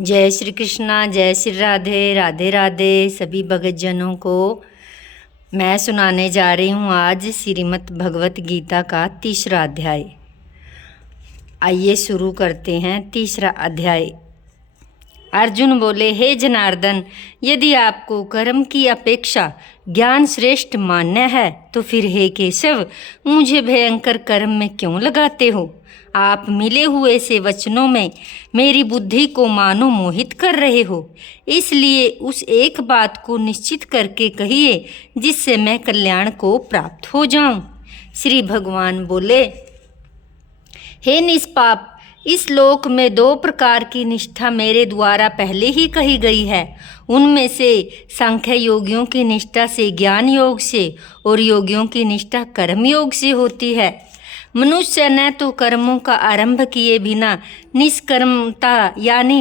जय श्री कृष्णा, जय श्री राधे, राधे राधे सभी भगत जनों को। मैं सुनाने जा रही हूँ आज श्रीमद् भगवत गीता का 3रा अध्याय। आइए शुरू करते हैं 3रा अध्याय। अर्जुन बोले, हे जनार्दन, यदि आपको कर्म की अपेक्षा ज्ञान श्रेष्ठ मानना है तो फिर हे केशव, मुझे भयंकर कर्म में क्यों लगाते हो? आप मिले हुए से वचनों में मेरी बुद्धि को मानो मोहित कर रहे हो। इसलिए उस एक बात को निश्चित करके कहिए जिससे मैं कल्याण को प्राप्त हो जाऊं। श्री भगवान बोले, हे निष्पाप, इस लोक में 2 प्रकार की निष्ठा मेरे द्वारा पहले ही कही गई है। उनमें से सांख्य योगियों की निष्ठा से ज्ञान योग से और योगियों की निष्ठा कर्म योग से होती है। मनुष्य न तो कर्मों का आरंभ किए बिना निष्कर्मता यानी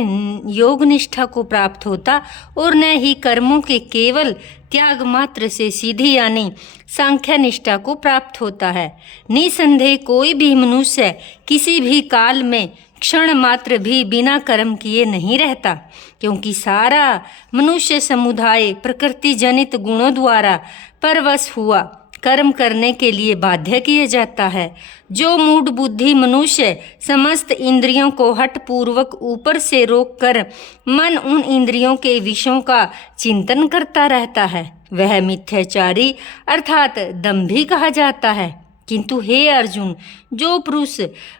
योग निष्ठा को प्राप्त होता और न ही कर्मों के केवल त्याग मात्र से सीधी यानी सांख्य निष्ठा को प्राप्त होता है। निसंदेह कोई भी मनुष्य किसी भी काल में क्षण मात्र भी बिना कर्म किए नहीं रहता, क्योंकि सारा मनुष्य समुदाय प्रकृति जनित गुणों द्वारा परवश हुआ कर्म करने के लिए बाध्य किया जाता है। जो मूढ़ बुद्धि मनुष्य समस्त इंद्रियों को हठपूर्वक ऊपर से रोककर मन उन इंद्रियों के विषयों का चिंतन करता रहता है, वह मिथ्याचारी अर्थात दंभी कहा जाता है। किंतु हे अर्जुन, जो पुरुष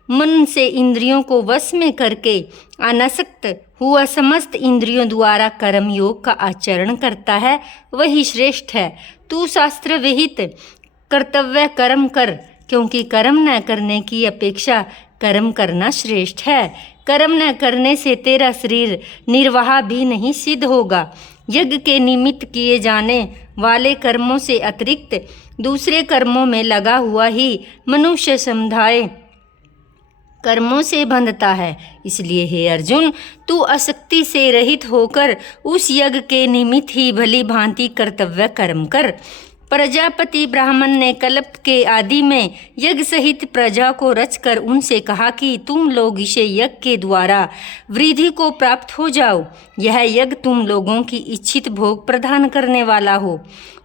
मन से इंद्रियों को वश में करके अनासक्त हुआ समस्त इंद्रियों द्वारा कर्म योग का आचरण करता है, वही श्रेष्ठ है। तू शास्त्र विहित कर्तव्य कर्म कर, क्योंकि कर्म न करने की अपेक्षा कर्म करना श्रेष्ठ है। कर्म न करने से तेरा शरीर निर्वाह भी नहीं सिद्ध होगा। यज्ञ के निमित्त किए जाने वाले कर्मों से अतिरिक्त दूसरे कर्मों में लगा हुआ ही मनुष्य समुदाय कर्मों से बंधता है। इसलिए हे अर्जुन, तू आसक्ति से रहित होकर उस यज्ञ के निमित्त ही भली भांति कर्तव्य कर्म कर। प्रजापति ब्राह्मण ने कल्प के आदि में यज्ञ सहित प्रजा को रचकर उनसे कहा कि तुम लोग इसे यज्ञ के द्वारा वृद्धि को प्राप्त हो जाओ। यह यज्ञ तुम लोगों की इच्छित भोग प्रदान करने वाला हो।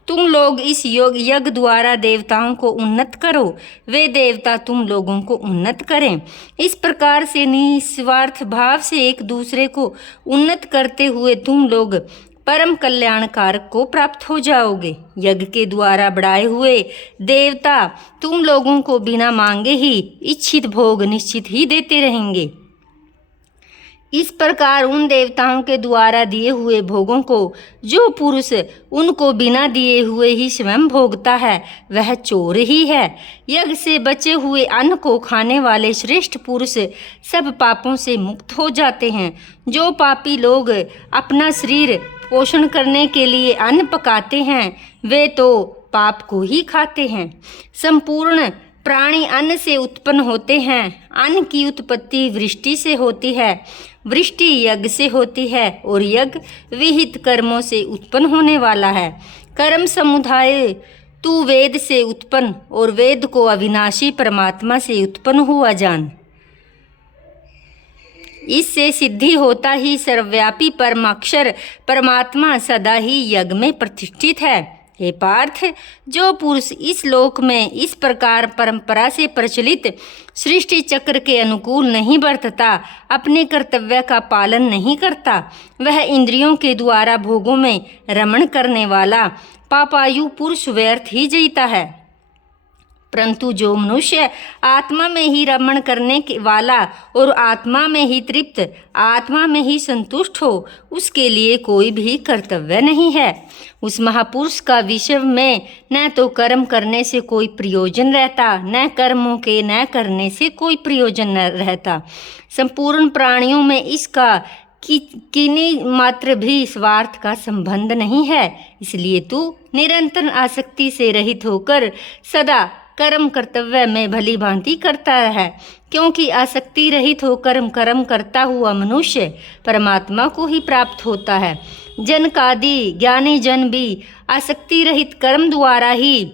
तुम लोग इस यज्ञ द्वारा देवताओं को उन्नत करो, वे देवता तुम लोगों को उन्नत करें। इस प्रकार से निस्वार्थ भाव से एक दूसरे को उन्नत करते हुए तुम लोग परम कल्याणकारक को प्राप्त हो जाओगे। यज्ञ के द्वारा बढ़ाए हुए देवता तुम लोगों को बिना मांगे ही इच्छित भोग निश्चित ही देते रहेंगे। इस प्रकार उन देवताओं के द्वारा दिए हुए भोगों को जो पुरुष उनको बिना दिए हुए ही स्वयं भोगता है, वह चोर ही है। यज्ञ से बचे हुए अन्न को खाने वाले श्रेष्ठ पुरुष सब पापों से मुक्त हो जाते हैं। जो पापी लोग अपना शरीर पोषण करने के लिए अन्न पकाते हैं, वे तो पाप को ही खाते हैं। संपूर्ण प्राणी अन्न से उत्पन्न होते हैं। अन्न की उत्पत्ति वृष्टि से होती है, वृष्टि यज्ञ से होती है और यज्ञ विहित कर्मों से उत्पन्न होने वाला है। कर्म समुदाय तू वेद से उत्पन्न और वेद को अविनाशी परमात्मा से उत्पन्न हुआ जान। इससे सिद्धि होता ही सर्वव्यापी परमाक्षर परमात्मा सदा ही यज्ञ में प्रतिष्ठित है। हे पार्थ, जो पुरुष इस लोक में इस प्रकार परंपरा से प्रचलित सृष्टि चक्र के अनुकूल नहीं बरतता, अपने कर्तव्य का पालन नहीं करता, वह इंद्रियों के द्वारा भोगों में रमण करने वाला पापायु पुरुष व्यर्थ ही जीता है। परंतु जो मनुष्य आत्मा में ही रमण करने वाला और आत्मा में ही तृप्त, आत्मा में ही संतुष्ट हो, उसके लिए कोई भी कर्तव्य नहीं है। उस महापुरुष का विषय में न तो कर्म करने से कोई प्रयोजन रहता, न कर्मों के न करने से कोई प्रयोजन न रहता। संपूर्ण प्राणियों में इसका किन्हीं मात्र भी स्वार्थ का संबंध नहीं है। इसलिए तू निरंतर आसक्ति से रहित होकर सदा कर्म कर्तव्य में भली भांति करता है, क्योंकि आसक्ति रहित होकर कर्म करता हुआ मनुष्य परमात्मा को ही प्राप्त होता है। जनकादि ज्ञानी जन भी आसक्ति रहित कर्म द्वारा ही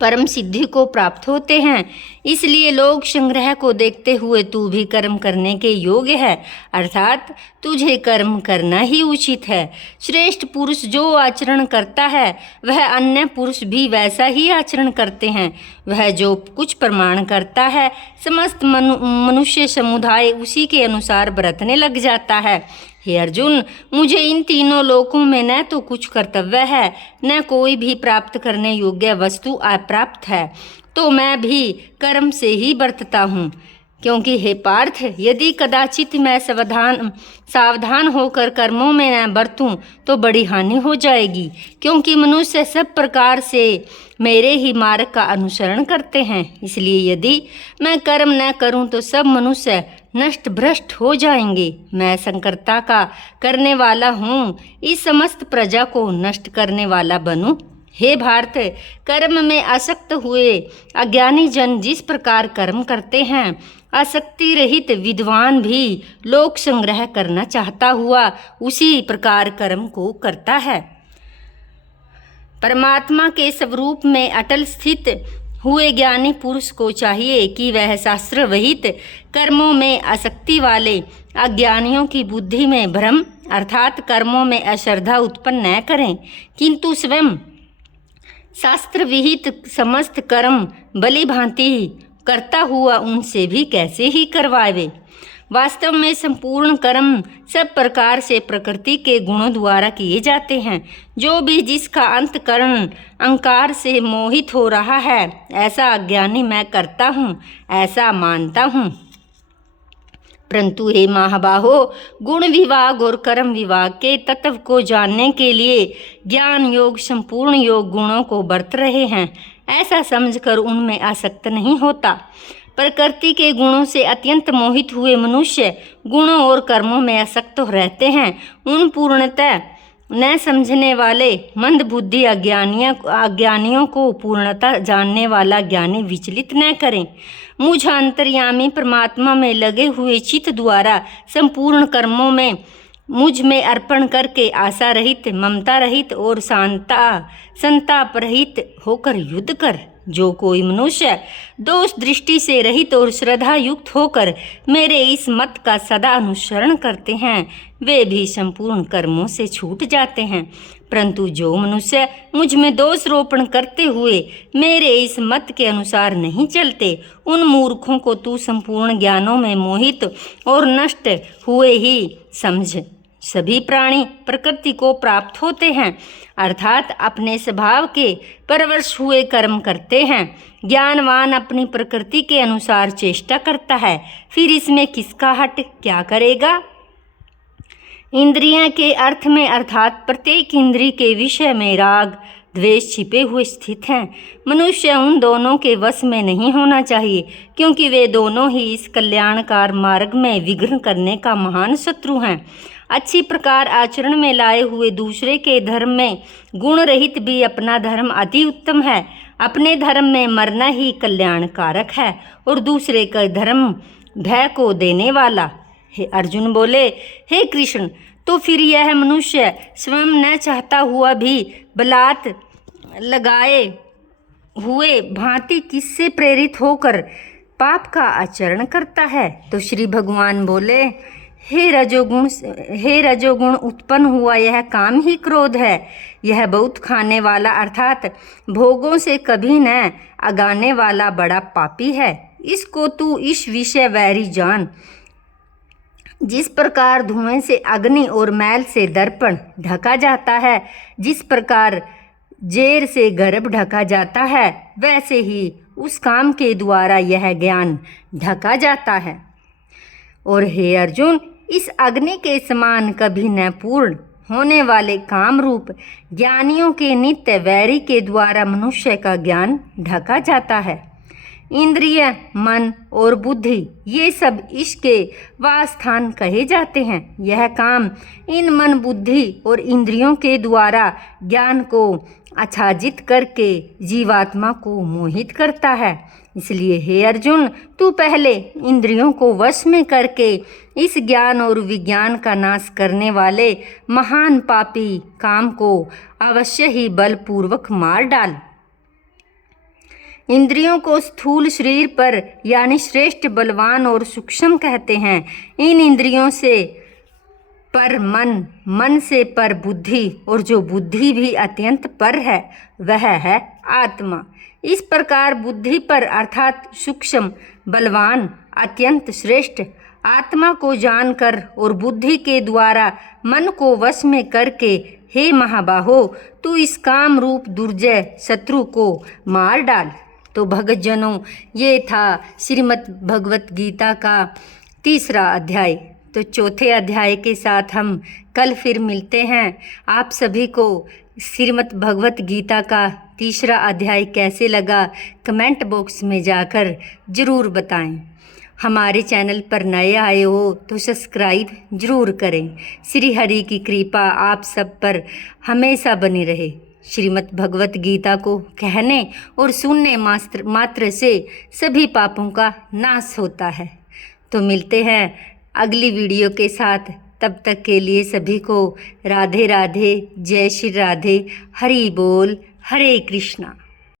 परम सिद्धि को प्राप्त होते हैं। इसलिए लोक संग्रह को देखते हुए तू भी कर्म करने के योग्य है, अर्थात तुझे कर्म करना ही उचित है। श्रेष्ठ पुरुष जो आचरण करता है वह अन्य पुरुष भी वैसा ही आचरण करते हैं। वह जो कुछ प्रमाण करता है समस्त मनुष्य समुदाय उसी के अनुसार बरतने लग जाता है। हे अर्जुन, मुझे इन तीनों लोकों में न तो कुछ कर्तव्य है, न कोई भी प्राप्त करने योग्य वस्तु अप्राप्त है, तो मैं भी कर्म से ही बरतता हूँ। क्योंकि हे पार्थ, यदि कदाचित मैं सावधान होकर कर्मों में न बरतूं तो बड़ी हानि हो जाएगी। क्योंकि मनुष्य सब प्रकार से मेरे ही मार्ग का अनुसरण करते हैं। इसलिए यदि मैं कर्म न करूं तो सब मनुष्य नष्ट भ्रष्ट हो जाएंगे। मैं संकर्ता का करने वाला हूँ, इस समस्त प्रजा को नष्ट करने वाला बनूं। हे भारत, कर्म में आसक्त हुए अज्ञानी जन जिस प्रकार कर्म करते हैं, आसक्ति रहित विद्वान भी लोक संग्रह करना चाहता हुआ उसी प्रकार कर्म को करता है। परमात्मा के स्वरूप में अटल स्थित हुए ज्ञानी पुरुष को चाहिए कि वह शास्त्र विहित कर्मों में आसक्ति वाले अज्ञानियों की बुद्धि में भ्रम अर्थात कर्मों में अश्रद्धा उत्पन्न न करें, किंतु स्वयं शास्त्र विहित समस्त कर्म भली भांति करता हुआ उनसे भी कैसे ही करवावे। वास्तव में संपूर्ण कर्म सब प्रकार से प्रकृति के गुणों द्वारा किए जाते हैं। जो भी जिसका अंतकरण अहंकार से मोहित हो रहा है, ऐसा अज्ञानी मैं करता हूँ, ऐसा मानता हूँ। परंतु हे महाबाहो, गुण विभाग और कर्म विभाग के तत्व को जानने के लिए ज्ञान योग संपूर्ण योग गुणों को बरत रहे हैं, ऐसा समझकर उनमें आसक्त नहीं होता। प्रकृति के गुणों से अत्यंत मोहित हुए मनुष्य गुणों और कर्मों में आसक्त रहते हैं। उन पूर्णतः न समझने वाले मंद बुद्धि अज्ञानियों को पूर्णतः जानने वाला ज्ञानी विचलित न करें। मुझ अंतर्यामी परमात्मा में लगे हुए चित्त द्वारा संपूर्ण कर्मों में मुझ में अर्पण करके आशा रहित, ममता रहित और संताप रहित होकर युद्ध कर। जो कोई मनुष्य दोष दृष्टि से रहित और श्रद्धा युक्त होकर मेरे इस मत का सदा अनुसरण करते हैं, वे भी संपूर्ण कर्मों से छूट जाते हैं। परंतु जो मनुष्य मुझ में दोष रोपण करते हुए मेरे इस मत के अनुसार नहीं चलते, उन मूर्खों को तू संपूर्ण ज्ञानों में मोहित और नष्ट हुए ही समझ। सभी प्राणी प्रकृति को प्राप्त होते हैं, अर्थात अपने स्वभाव के परवश हुए कर्म करते हैं। ज्ञानवान अपनी प्रकृति के अनुसार चेष्टा करता है, फिर इसमें किसका हट क्या करेगा। इंद्रियां के अर्थ में अर्थात प्रत्येक इंद्रिय के विषय में राग द्वेष छिपे हुए स्थित हैं। मनुष्य उन दोनों के वश में नहीं होना चाहिए, क्योंकि वे दोनों ही इस कल्याणकार मार्ग में विघ्न करने का महान शत्रु हैं। अच्छी प्रकार आचरण में लाए हुए दूसरे के धर्म में गुण रहित भी अपना धर्म अति उत्तम है। अपने धर्म में मरना ही कल्याणकारक है और दूसरे का धर्म भय को देने वाला। हे अर्जुन बोले, हे कृष्ण, तो फिर यह मनुष्य स्वयं न चाहता हुआ भी बलात् लगाए हुए भांति किससे प्रेरित होकर पाप का आचरण करता है। तो श्री भगवान बोले, हे रजोगुण उत्पन्न हुआ यह काम ही क्रोध है। यह बहुत खाने वाला अर्थात भोगों से कभी न अगाने वाला बड़ा पापी है। इसको तू इस विषय वैरी जान। जिस प्रकार धुएं से अग्नि और मैल से दर्पण ढका जाता है, जिस प्रकार जेर से गर्भ ढका जाता है, वैसे ही उस काम के द्वारा यह ज्ञान ढका जाता है। और हे अर्जुन, इस अग्नि के समान कभी न पूर्ण होने वाले काम रूप ज्ञानियों के नित्य वैरी के द्वारा मनुष्य का ज्ञान ढका जाता है। इंद्रिय, मन और बुद्धि ये सब इसके वासस्थान कहे जाते हैं। यह काम इन मन, बुद्धि और इंद्रियों के द्वारा ज्ञान को आच्छादित करके जीवात्मा को मोहित करता है। इसलिए हे अर्जुन, तू पहले इंद्रियों को वश में करके इस ज्ञान और विज्ञान का नाश करने वाले महान पापी काम को अवश्य ही बलपूर्वक मार डाल। इंद्रियों को स्थूल शरीर पर यानी श्रेष्ठ, बलवान और सूक्ष्म कहते हैं। इन इंद्रियों से पर मन, मन से पर बुद्धि, और जो बुद्धि भी अत्यंत पर है वह है आत्मा। इस प्रकार बुद्धि पर अर्थात सूक्ष्म, बलवान, अत्यंत श्रेष्ठ आत्मा को जानकर और बुद्धि के द्वारा मन को वश में करके, हे महाबाहो, तू इस काम रूप दुर्जय शत्रु को मार डाल। तो भगतजनों, ये था श्रीमद् भगवत गीता का 3रा अध्याय। तो 4थे अध्याय के साथ हम कल फिर मिलते हैं। आप सभी को श्रीमद् भगवत गीता का 3रा अध्याय कैसे लगा कमेंट बॉक्स में जाकर ज़रूर बताएं। हमारे चैनल पर नए आए हो तो सब्सक्राइब ज़रूर करें। श्री हरि की कृपा आप सब पर हमेशा बनी रहे। श्रीमद् भगवत गीता को कहने और सुनने मात्र से सभी पापों का नाश होता है। तो मिलते हैं अगली वीडियो के साथ। तब तक के लिए सभी को राधे राधे, जय श्री राधे, हरि बोल, हरे कृष्णा।